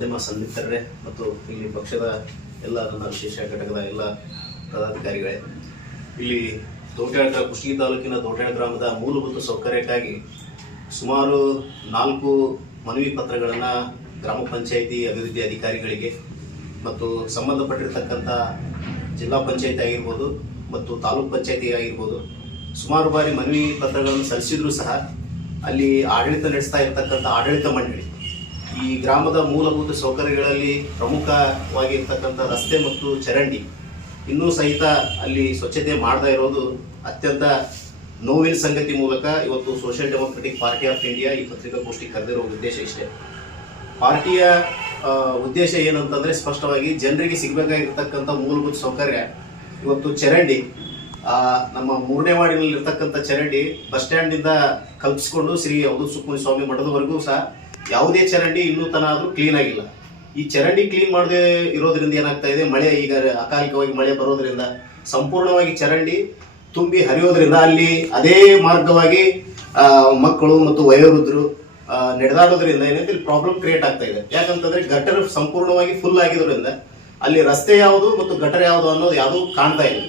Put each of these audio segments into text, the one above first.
ಮಾಧ್ಯಮ ಸನ್ನಿಹಿತರೇ ಮತ್ತು ಇಲ್ಲಿ ಪಕ್ಷದ ಎಲ್ಲ ನನ್ನ ವಿಶೇಷ ಘಟಕದ ಎಲ್ಲ ಪದಾಧಿಕಾರಿಗಳೇ. ಇಲ್ಲಿ ದೋಟ್ಯಾಳ ಕುಷ್ಟಗಿ ತಾಲೂಕಿನ ದೋಟ್ಯಾಳ ಗ್ರಾಮದ ಮೂಲಭೂತ ಸೌಕರ್ಯಕ್ಕಾಗಿ ಸುಮಾರು ನಾಲ್ಕು ಮನವಿ ಪತ್ರಗಳನ್ನು ಗ್ರಾಮ ಪಂಚಾಯಿತಿ ಅಭಿವೃದ್ಧಿ ಅಧಿಕಾರಿಗಳಿಗೆ ಮತ್ತು ಸಂಬಂಧಪಟ್ಟಿರ್ತಕ್ಕಂಥ ಜಿಲ್ಲಾ ಪಂಚಾಯತಿ ಆಗಿರ್ಬೋದು ಮತ್ತು ತಾಲೂಕ್ ಪಂಚಾಯತಿ ಆಗಿರ್ಬೋದು ಸುಮಾರು ಬಾರಿ ಮನವಿ ಪತ್ರಗಳನ್ನು ಸಲ್ಲಿಸಿದ್ರು ಸಹ ಅಲ್ಲಿ ಆಡಳಿತ ನಡೆಸ್ತಾ ಇರ್ತಕ್ಕಂಥ ಆಡಳಿತ ಮಂಡಳಿ ಈ ಗ್ರಾಮದ ಮೂಲಭೂತ ಸೌಕರ್ಯಗಳಲ್ಲಿ ಪ್ರಮುಖವಾಗಿರ್ತಕ್ಕಂಥ ರಸ್ತೆ ಮತ್ತು ಚರಂಡಿ ಇನ್ನೂ ಸಹಿತ ಅಲ್ಲಿ ಸ್ವಚ್ಛತೆ ಮಾಡದೇ ಇರೋದು ಅತ್ಯಂತ ನೋವಿನ ಸಂಗತಿ ಮೂಲಕ ಇವತ್ತು social democratic party of India ಈ ಪತ್ರಿಕಾಗೋಷ್ಠಿ ಕರೆದಿರೋ ಉದ್ದೇಶ ಇಷ್ಟೇ. ಪಾರ್ಟಿಯ ಉದ್ದೇಶ ಏನಂತಂದರೆ ಸ್ಪಷ್ಟವಾಗಿ ಜನರಿಗೆ ಸಿಗಬೇಕಾಗಿರ್ತಕ್ಕಂಥ ಮೂಲಭೂತ ಸೌಕರ್ಯ ಇವತ್ತು ಚರಂಡಿ ನಮ್ಮ ಮೂರನೇ ವಾರ್ಡಿನಲ್ಲಿ ಇರ್ತಕ್ಕಂಥ ಚರಂಡಿ ಬಸ್ ಸ್ಟ್ಯಾಂಡಿಂದ ಕಲ್ಪಿಸ್ಕೊಂಡು ಶ್ರೀ ಅವಧೂತ್ ಸುಕ್ಮಣಿ ಸ್ವಾಮಿ ಮಠದವರೆಗೂ ಸಹ ಯಾವುದೇ ಚರಂಡಿ ಇನ್ನೂ ತನ ಆದ್ರೂ ಕ್ಲೀನ್ ಆಗಿಲ್ಲ. ಈ ಚರಂಡಿ ಕ್ಲೀನ್ ಮಾಡದೆ ಇರೋದ್ರಿಂದ ಏನಾಗ್ತಾ ಇದೆ? ಮಳೆ ಈಗ ಅಕಾಲಿಕವಾಗಿ ಮಳೆ ಬರೋದ್ರಿಂದ ಸಂಪೂರ್ಣವಾಗಿ ಚರಂಡಿ ತುಂಬಿ ಹರಿಯೋದ್ರಿಂದ ಅಲ್ಲಿ ಅದೇ ಮಾರ್ಗವಾಗಿ ಮಕ್ಕಳು ಮತ್ತು ವಯೋವೃದ್ಧರು ನಡೆದಾಡೋದ್ರಿಂದ ಏನಂತ ಇಲ್ಲಿ ಪ್ರಾಬ್ಲಮ್ ಕ್ರಿಯೇಟ್ ಆಗ್ತಾ ಇದೆ. ಯಾಕಂತಂದ್ರೆ ಗಟರ್ ಸಂಪೂರ್ಣವಾಗಿ ಫುಲ್ ಆಗಿದ್ರಿಂದ ಅಲ್ಲಿ ರಸ್ತೆ ಯಾವುದು ಮತ್ತು ಗಟರ್ ಯಾವುದು ಅನ್ನೋದು ಯಾವುದೂ ಕಾಣ್ತಾ ಇಲ್ಲ.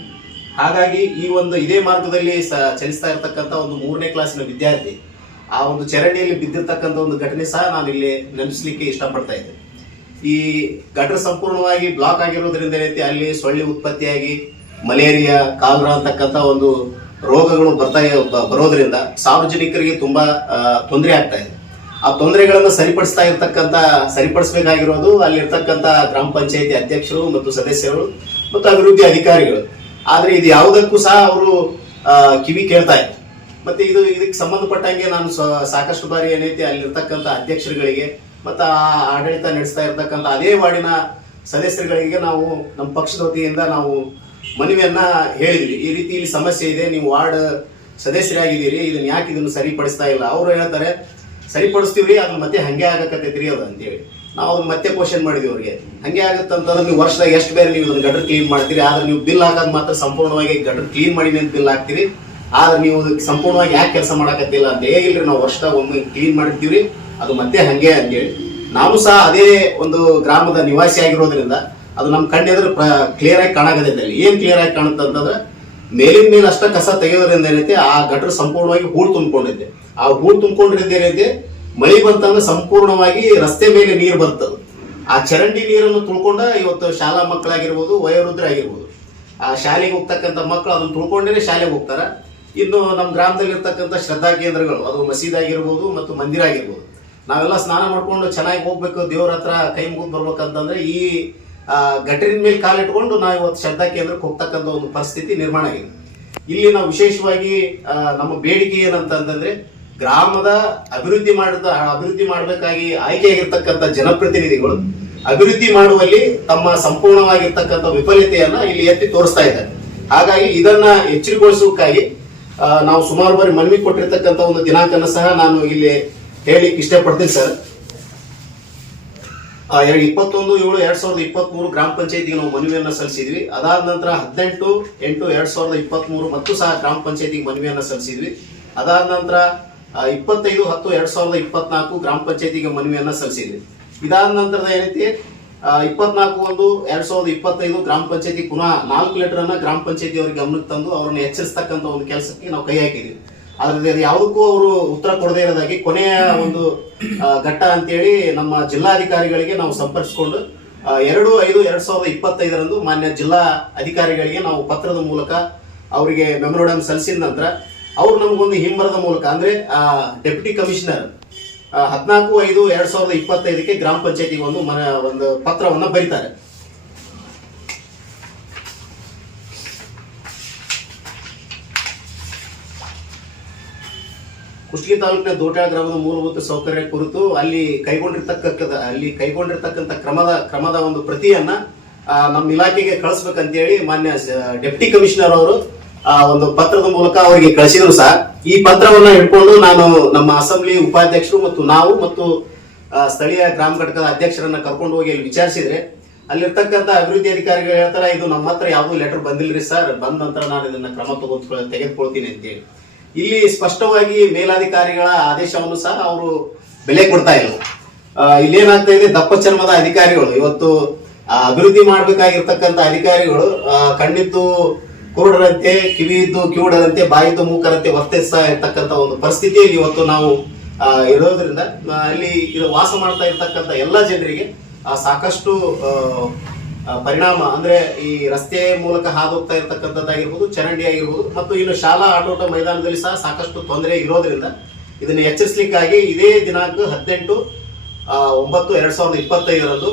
ಹಾಗಾಗಿ ಈ ಒಂದು ಇದೇ ಮಾರ್ಗದಲ್ಲಿ ಚಲಿಸ್ತಾ ಇರ್ತಕ್ಕಂಥ ಒಂದು ಮೂರನೇ ಕ್ಲಾಸಿನ ವಿದ್ಯಾರ್ಥಿ ಆ ಒಂದು ಚರಂಡಿಯಲ್ಲಿ ಬಿದ್ದಿರ್ತಕ್ಕಂಥ ಒಂದು ಘಟನೆ ಸಹ ನಾನು ಇಲ್ಲಿ ಇಷ್ಟಪಡ್ತಾ ಇದ್ದೆ. ಈ ಗಟರ್ ಸಂಪೂರ್ಣವಾಗಿ ಬ್ಲಾಕ್ ಆಗಿರೋದ್ರಿಂದ ಏನೈತಿ ಅಲ್ಲಿ ಸೊಳ್ಳೆ ಉತ್ಪತ್ತಿಯಾಗಿ ಮಲೇರಿಯಾ, ಕಾಲ್ರಾ ಅಂತಕ್ಕಂಥ ಒಂದು ರೋಗಗಳು ಬರ್ತಾ ಬರೋದ್ರಿಂದ ಸಾರ್ವಜನಿಕರಿಗೆ ತುಂಬಾ ತೊಂದರೆ ಆಗ್ತಾ ಇದೆ. ಆ ತೊಂದರೆಗಳನ್ನು ಸರಿಪಡಿಸ್ತಾ ಇರ್ತಕ್ಕಂಥ, ಸರಿಪಡಿಸಬೇಕಾಗಿರೋದು ಅಲ್ಲಿರ್ತಕ್ಕಂಥ ಗ್ರಾಮ ಪಂಚಾಯತಿ ಅಧ್ಯಕ್ಷರು ಮತ್ತು ಸದಸ್ಯರು ಮತ್ತು ಅಭಿವೃದ್ಧಿ ಅಧಿಕಾರಿಗಳು. ಆದರೆ ಇದು ಯಾವುದಕ್ಕೂ ಸಹ ಅವರು ಕಿವಿ ಕೇಳ್ತಾ ಇಲ್ಲ ಮತ್ತೆ ಇದು ಇದಕ್ಕೆ ಸಂಬಂಧಪಟ್ಟಂಗೆ ನಾನು ಸಾಕಷ್ಟು ಬಾರಿ ಏನೈತಿ ಅಲ್ಲಿರ್ತಕ್ಕಂಥ ಅಧ್ಯಕ್ಷರುಗಳಿಗೆ ಮತ್ತು ಆ ಆಡಳಿತ ನಡೆಸ್ತಾ ಇರ್ತಕ್ಕಂಥ ಅದೇ ವಾರ್ಡಿನ ಸದಸ್ಯರುಗಳಿಗೆ ನಾವು ನಮ್ಮ ಪಕ್ಷದ ವತಿಯಿಂದ ನಾವು ಮನವಿಯನ್ನ ಹೇಳಿದ್ವಿ. ಈ ರೀತಿ ಇಲ್ಲಿ ಸಮಸ್ಯೆ ಇದೆ, ನೀವು ವಾರ್ಡ್ ಸದಸ್ಯರಾಗಿದ್ದೀರಿ, ಇದನ್ನ ಯಾಕೆ ಇದನ್ನು ಸರಿಪಡಿಸ್ತಾ ಇಲ್ಲ? ಅವರು ಹೇಳ್ತಾರೆ, ಸರಿಪಡಿಸ್ತೀವ್ರಿ, ಅದನ್ನ ಮತ್ತೆ ಹಂಗೆ ಆಗಕತ್ತೈತ್ರಿ ಅದು ಅಂತೇಳಿ. ನಾವು ಅದನ್ನ ಮತ್ತೆ ಕ್ವಶನ್ ಮಾಡಿದ್ವಿ ಅವ್ರಿಗೆ. ಹಂಗೆ ಆಗತ್ತಂತಂದ್ರೆ ನೀವು ವರ್ಷದಾಗ ಎಷ್ಟು ಬೇರೆ ನೀವು ಇದನ್ನ ಗಟರ್ ಕ್ಲೀನ್ ಮಾಡ್ತೀರಿ? ಆದ್ರೆ ನೀವು ಬಿಲ್ ಹಾಕೋದು ಮಾತ್ರ ಸಂಪೂರ್ಣವಾಗಿ ಗಡ್ರ ಕ್ಲೀನ್ ಮಾಡಿ ಬಿಲ್ ಹಾಕ್ತೀರಿ. ಆದ್ರೆ ನೀವು ಅದಕ್ಕೆ ಸಂಪೂರ್ಣವಾಗಿ ಯಾಕೆ ಕೆಲಸ ಮಾಡಕತ್ತಿಲ್ಲ ಅಂತ ಹೇಗಿಲ್ರಿ ನಾವು ವರ್ಷದಾಗ ಒಮ್ಮೆ ಕ್ಲೀನ್ ಮಾಡಿರ್ತೀವ್ರಿ? ಅದು ಮತ್ತೆ ಹಂಗೆ ಅಂತೇಳಿ. ನಾನು ಸಹ ಅದೇ ಒಂದು ಗ್ರಾಮದ ನಿವಾಸಿ ಆಗಿರೋದ್ರಿಂದ ಅದು ನಮ್ಮ ಕಣ್ಣೆದ್ರೆ ಕ್ಲಿಯರ್ ಆಗಿ ಕಾಣಕತ್ತೈತೆ ಅಲ್ಲಿ. ಏನ್ ಕ್ಲಿಯರ್ ಆಗಿ ಕಾಣುತ್ತೆ ಅಂತಂದ್ರೆ ಮೇಲಿನ ಮೇಲೆ ಅಷ್ಟ ಕಸ ತೆಗೆಯೋದ್ರಿಂದ ಏನೈತೆ, ಆ ಗಡ್ರ ಸಂಪೂರ್ಣವಾಗಿ ಹೂಳು ತುಂಬಿಕೊಂಡಿದ್ದೆ. ಆ ಹೂಳು ತುಂಬಿಕೊಂಡಿದ್ದ ಏನೈತೆ, ಮಳಿ ಬಂತಂದ್ರೆ ಸಂಪೂರ್ಣವಾಗಿ ರಸ್ತೆ ಮೇಲೆ ನೀರು ಬರ್ತದೆ. ಆ ಚರಂಡಿ ನೀರನ್ನು ತುಳ್ಕೊಂಡ ಇವತ್ತು ಶಾಲಾ ಮಕ್ಕಳಾಗಿರ್ಬೋದು, ವಯೋವೃದ್ಧರಾಗಿರ್ಬೋದು, ಆ ಶಾಲೆಗೆ ಹೋಗ್ತಕ್ಕಂಥ ಮಕ್ಕಳು ಅದನ್ನು ತುಳ್ಕೊಂಡೇನೆ ಶಾಲೆಗೆ ಹೋಗ್ತಾರ. ಇನ್ನು ನಮ್ಮ ಗ್ರಾಮದಲ್ಲಿ ಇರ್ತಕ್ಕಂಥ ಶ್ರದ್ಧಾ ಕೇಂದ್ರಗಳು, ಅದು ಮಸೀದ್ ಆಗಿರ್ಬೋದು ಮತ್ತು ಮಂದಿರ ಆಗಿರ್ಬೋದು. ನಾವೆಲ್ಲ ಸ್ನಾನ ಮಾಡ್ಕೊಂಡು ಚೆನ್ನಾಗಿ ಹೋಗ್ಬೇಕು, ದೇವ್ರ ಹತ್ರ ಕೈ ಮುಗಿದು ಬರ್ಬೇಕಂತಂದ್ರೆ ಈ ಗಟ್ಟರಿನ ಮೇಲೆ ಕಾಲಿಟ್ಕೊಂಡು ನಾವು ಇವತ್ತು ಶ್ರದ್ಧಾ ಕೇಂದ್ರಕ್ಕೆ ಹೋಗ್ತಕ್ಕಂಥ ಒಂದು ಪರಿಸ್ಥಿತಿ ನಿರ್ಮಾಣ ಆಗಿದೆ. ಇಲ್ಲಿ ನಾವು ವಿಶೇಷವಾಗಿ ನಮ್ಮ ಬೇಡಿಕೆ ಏನಂತಂದ್ರೆ ಗ್ರಾಮದ ಅಭಿವೃದ್ಧಿ ಮಾಡಿದ, ಅಭಿವೃದ್ಧಿ ಮಾಡಬೇಕಾಗಿ ಆಯ್ಕೆಯಾಗಿರ್ತಕ್ಕಂಥ ಜನಪ್ರತಿನಿಧಿಗಳು ಅಭಿವೃದ್ಧಿ ಮಾಡುವಲ್ಲಿ ತಮ್ಮ ಸಂಪೂರ್ಣವಾಗಿರ್ತಕ್ಕಂಥ ವಿಫಲತೆಯನ್ನ ಇಲ್ಲಿ ಎತ್ತಿ ತೋರಿಸ್ತಾ ಇದ್ದಾರೆ. ಹಾಗಾಗಿ ಇದನ್ನ ಎಚ್ಚರಿಗೊಳಿಸೋಕ್ಕಾಗಿ ನಾವು ಸುಮಾರು ಬಾರಿ ಮನವಿ ಕೊಟ್ಟಿರ್ತಕ್ಕಂಥ ಒಂದು ದಿನಾಂಕನ ಸಹ ನಾನು ಇಲ್ಲಿ ಹೇಳಿಕ್ ಇಷ್ಟಪಡ್ತೀನಿ ಸರ್. ಇಪ್ಪತ್ತೊಂದು ಏಳು ಎರಡ್ ಸಾವಿರದ ಇಪ್ಪತ್ತ್ ಮೂರು ಗ್ರಾಮ ಪಂಚಾಯತಿಗೆ ನಾವು ಮನವಿಯನ್ನ ಸಲ್ಲಿಸಿದ್ವಿ. ಅದಾದ ನಂತರ ಹದಿನೆಂಟು, ಎಂಟು, ಎರಡ್ ಸಾವಿರದ ಇಪ್ಪತ್ತ್ ಮೂರು ಮತ್ತು ಸಹ ಗ್ರಾಮ ಪಂಚಾಯತಿಗೆ ಮನವಿಯನ್ನು ಸಲ್ಲಿಸಿದ್ವಿ. ಅದಾದ ನಂತರ ಇಪ್ಪತ್ತೈದು, ಹತ್ತು, ಎರಡ್ ಸಾವಿರದ ಇಪ್ಪತ್ನಾಲ್ಕು ಗ್ರಾಮ ಪಂಚಾಯತಿಗೆ ಮನವಿಯನ್ನು ಸಲ್ಲಿಸಿದ್ವಿ. ಇದಾದ ನಂತರದ ಏನೈತಿ? ಇಪ್ಪತ್ನಾಲ್ಕು ಒಂದು ಎರಡ್ ಸಾವಿರದ ಇಪ್ಪತ್ತೈದು ಗ್ರಾಮ ಪಂಚಾಯತಿ ಪುನಃ ನಾಲ್ಕು ಲೆಟರ್ ಅನ್ನ ಗ್ರಾಮ ಪಂಚಾಯತಿ ಅವರಿಗೆ ಗಮನಕ್ಕೆ ತಂದು ಅವ್ರನ್ನ ಎಚ್ಚರಿಸ್ತಕ್ಕಂಥ ಒಂದು ಕೆಲಸಕ್ಕೆ ನಾವು ಕೈ ಹಾಕಿದ್ವಿ ಆದ್ರೆ ಯಾವುದಕ್ಕೂ ಅವರು ಉತ್ತರ ಕೊಡದೇ ಇರೋದಾಗಿ ಕೊನೆಯ ಒಂದು ಘಟ್ಟ ಅಂತೇಳಿ ನಮ್ಮ ಜಿಲ್ಲಾಧಿಕಾರಿಗಳಿಗೆ ನಾವು ಸಂಪರ್ಕಿಸಿಕೊಂಡು ಎರಡು ಐದು ಎರಡ್ ಸಾವಿರದ ಇಪ್ಪತ್ತೈದರಂದು ಮಾನ್ಯ ಜಿಲ್ಲಾ ಅಧಿಕಾರಿಗಳಿಗೆ ನಾವು ಪತ್ರದ ಮೂಲಕ ಅವರಿಗೆ ಮೆಮೊರೋಡಮ್ ಸಲ್ಲಿಸಿದ ನಂತರ ಅವ್ರು ನಮಗೊಂದು ಹಿಂಬರದ ಮೂಲಕ ಅಂದ್ರೆ ಡೆಪ್ಯೂಟಿ ಕಮಿಷನರ್ ಹದಿನಾಲ್ಕು ಐದು ಎರಡ್ ಸಾವಿರದ ಇಪ್ಪತ್ತೈದಕ್ಕೆ ಗ್ರಾಮ ಪಂಚಾಯತಿಗೆ ಒಂದು ಮನ ಒಂದು ಪತ್ರವನ್ನ ಬರೀತಾರೆ. ಕುಷ್ಟಗಿ ತಾಲೂಕಿನ ದೋಟಾ ಗ್ರಾಮದ ಮೂಲಭೂತ ಸೌಕರ್ಯ ಕುರಿತು ಅಲ್ಲಿ ಕೈಗೊಂಡಿರ್ತಕ್ಕ ಅಲ್ಲಿ ಕೈಗೊಂಡಿರ್ತಕ್ಕಂಥ ಕ್ರಮದ ಕ್ರಮದ ಒಂದು ಪ್ರತಿಯನ್ನ ನಮ್ಮ ಇಲಾಖೆಗೆ ಕಳಿಸ್ಬೇಕಂತೇಳಿ ಮಾನ್ಯ ಡೆಪ್ಟಿ ಕಮಿಷನರ್ ಅವರು ಆ, ಒಂದು ಪತ್ರದ ಮೂಲಕ ಅವರಿಗೆ ಕಳಿಸಿದ್ರು ಸರ್. ಈ ಪತ್ರವನ್ನ ಹಿಡ್ಕೊಂಡು ನಾನು ನಮ್ಮ ಅಸೆಂಬ್ಲಿ ಉಪಾಧ್ಯಕ್ಷರು ಮತ್ತು ನಾವು ಮತ್ತು ಸ್ಥಳೀಯ ಗ್ರಾಮ ಘಟಕದ ಅಧ್ಯಕ್ಷರನ್ನ ಕರ್ಕೊಂಡು ಹೋಗಿ ಅಲ್ಲಿ ವಿಚಾರಿಸಿದ್ರೆ ಅಲ್ಲಿರ್ತಕ್ಕಂಥ ಅಭಿವೃದ್ಧಿ ಅಧಿಕಾರಿಗಳು ಹೇಳ್ತಾರೆ ಇದು ನಮ್ಮ ಹತ್ರ ಯಾವ್ದು ಲೆಟರ್ ಬಂದಿಲ್ರಿ ಸರ್. ಬಂದ ನಂತರ ನಾನು ಇದನ್ನ ಕ್ರಮ ತಗೊಂಡ್ ತೆಗೆದುಕೊಳ್ತೀನಿ ಅಂತೇಳಿ. ಇಲ್ಲಿ ಸ್ಪಷ್ಟವಾಗಿ ಮೇಲಾಧಿಕಾರಿಗಳ ಆದೇಶವನ್ನು ಸಹ ಅವರು ಬೆಲೆ ಕೊಡ್ತಾ ಇಲ್ಲ ಇಲ್ಲಿ ಇಲ್ಲೇನಾಗ್ತಾ ಇದೆ ದಪ್ಪ ಚರ್ಮದ ಅಧಿಕಾರಿಗಳು. ಇವತ್ತು ಅಭಿವೃದ್ಧಿ ಮಾಡ್ಬೇಕಾಗಿರ್ತಕ್ಕಂಥ ಅಧಿಕಾರಿಗಳು ಕಣ್ಣಿದ್ದು ಕುರುಡರಂತೆ ಕಿವಿಯಿದ್ದು ಕಿವುಡರಂತೆ ಬಾಯಿದ್ದು, ಮೂಕರಂತೆ ವರ್ತಿಸ್ತಾ ಇರ್ತಕ್ಕಂಥ ಒಂದು ಪರಿಸ್ಥಿತಿಯಲ್ಲಿ ಇವತ್ತು ನಾವು ಇರೋದ್ರಿಂದ ಅಲ್ಲಿ ಇದು ವಾಸ ಮಾಡ್ತಾ ಇರ್ತಕ್ಕಂಥ ಎಲ್ಲ ಜನರಿಗೆ ಸಾಕಷ್ಟು ಪರಿಣಾಮ, ಅಂದ್ರೆ ಈ ರಸ್ತೆ ಮೂಲಕ ಹಾದು ಹೋಗ್ತಾ ಇರ್ತಕ್ಕಂಥದ್ದಾಗಿರ್ಬೋದು ಚರಂಡಿ ಆಗಿರ್ಬೋದು ಮತ್ತು ಇನ್ನು ಶಾಲಾ ಆಟೋಟ ಮೈದಾನದಲ್ಲಿ ಸಹ ಸಾಕಷ್ಟು ತೊಂದರೆ ಇರೋದ್ರಿಂದ ಇದನ್ನು ಎಚ್ಚರಿಸಲಿಕ್ಕಾಗಿ ಇದೇ ದಿನಾಂಕ ಹದಿನೆಂಟು ಒಂಬತ್ತು, ಎರಡ್ ಸಾವಿರದ ಇಪ್ಪತ್ತೈದರಂದು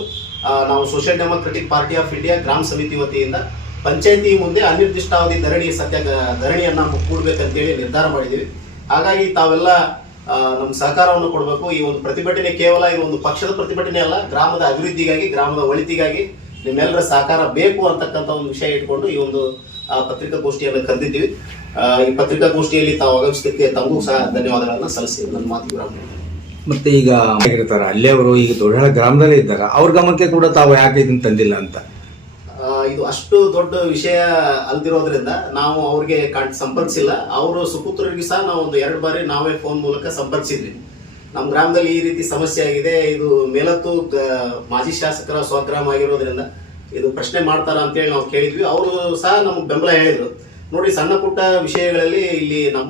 ನಾವು social democratic party of India ಗ್ರಾಮ ಸಮಿತಿ ವತಿಯಿಂದ ಪಂಚಾಯತಿ ಮುಂದೆ ಅನಿರ್ದಿಷ್ಟಾವಧಿ ಧರಣಿ ಸತ್ಯ ಧರಣಿಯನ್ನ ಕೂಡ್ಬೇಕಂತೇಳಿ ನಿರ್ಧಾರ ಮಾಡಿದ್ದೀವಿ. ಹಾಗಾಗಿ ತಾವೆಲ್ಲ ನಮ್ಮ ಸಹಕಾರವನ್ನು ಕೊಡಬೇಕು. ಈ ಒಂದು ಪ್ರತಿಭಟನೆ ಕೇವಲ ಈ ಒಂದು ಪಕ್ಷದ ಪ್ರತಿಭಟನೆ ಅಲ್ಲ, ಗ್ರಾಮದ ಅಭಿವೃದ್ಧಿಗಾಗಿ, ಗ್ರಾಮದ ಒಳಿತಿಗಾಗಿ ನಿಮ್ಮೆಲ್ಲರ ಸಹಕಾರ ಬೇಕು ಅಂತಕ್ಕಂಥ ಒಂದು ವಿಷಯ ಇಟ್ಕೊಂಡು ಈ ಒಂದು ಪತ್ರಿಕಾಗೋಷ್ಠಿಯನ್ನು ಕರೆದಿದ್ದೀವಿ. ಈ ಪತ್ರಿಕಾಗೋಷ್ಠಿಯಲ್ಲಿ ತಾವು ಆಗಮಿಸಿದ್ದಕ್ಕೆ ತಮಗೂ ಸಹ ಧನ್ಯವಾದಗಳನ್ನು ಸಲ್ಲಿಸಿ ನನ್ನ ಮಾತು ಗ್ರಾಮ. ಮತ್ತೆ ಈಗ ಅಲ್ಲೇ ಅವರು ಈಗ ದೊಡ್ಡ ಗ್ರಾಮದಲ್ಲೇ ಇದ್ದಾರೆ ಅವ್ರ ಗಮನಕ್ಕೆ ಕೂಡ ತಾವು ಯಾಕೆ ಇದನ್ನು ತಂದಿಲ್ಲ ಅಂತ? ಇದು ಅಷ್ಟು ದೊಡ್ಡ ವಿಷಯ ಅಲ್ದಿರೋದ್ರಿಂದ ನಾವು ಅವ್ರಿಗೆ ಸಂಪರ್ಕಿಸಿಲ್ಲ. ಅವರು ಸುಪುತ್ರರಿಗೆ ಸಹ ನಾವು ಒಂದು ಎರಡು ಬಾರಿ ನಾವೇ ಫೋನ್ ಮೂಲಕ ಸಂಪರ್ಕಿಸಿದ್ವಿ. ನಮ್ಮ ಗ್ರಾಮದಲ್ಲಿ ಈ ರೀತಿ ಸಮಸ್ಯೆ ಆಗಿದೆ. ಇದು ಮೇಲತ್ತು ಮಾಜಿ ಶಾಸಕರ ಸ್ವಗ್ರಾಮ ಆಗಿರೋದ್ರಿಂದ ಇದು ಪ್ರಶ್ನೆ ಮಾಡ್ತಾರ ಅಂತೇಳಿ ನಾವು ಕೇಳಿದ್ವಿ. ಅವರು ಸಹ ನಮ್ಗೆ ಬೆಂಬಲ ಹೇಳಿದ್ರು. ನೋಡಿ ಸಣ್ಣ ಪುಟ್ಟ ವಿಷಯಗಳಲ್ಲಿ ಇಲ್ಲಿ ನಮ್ಮ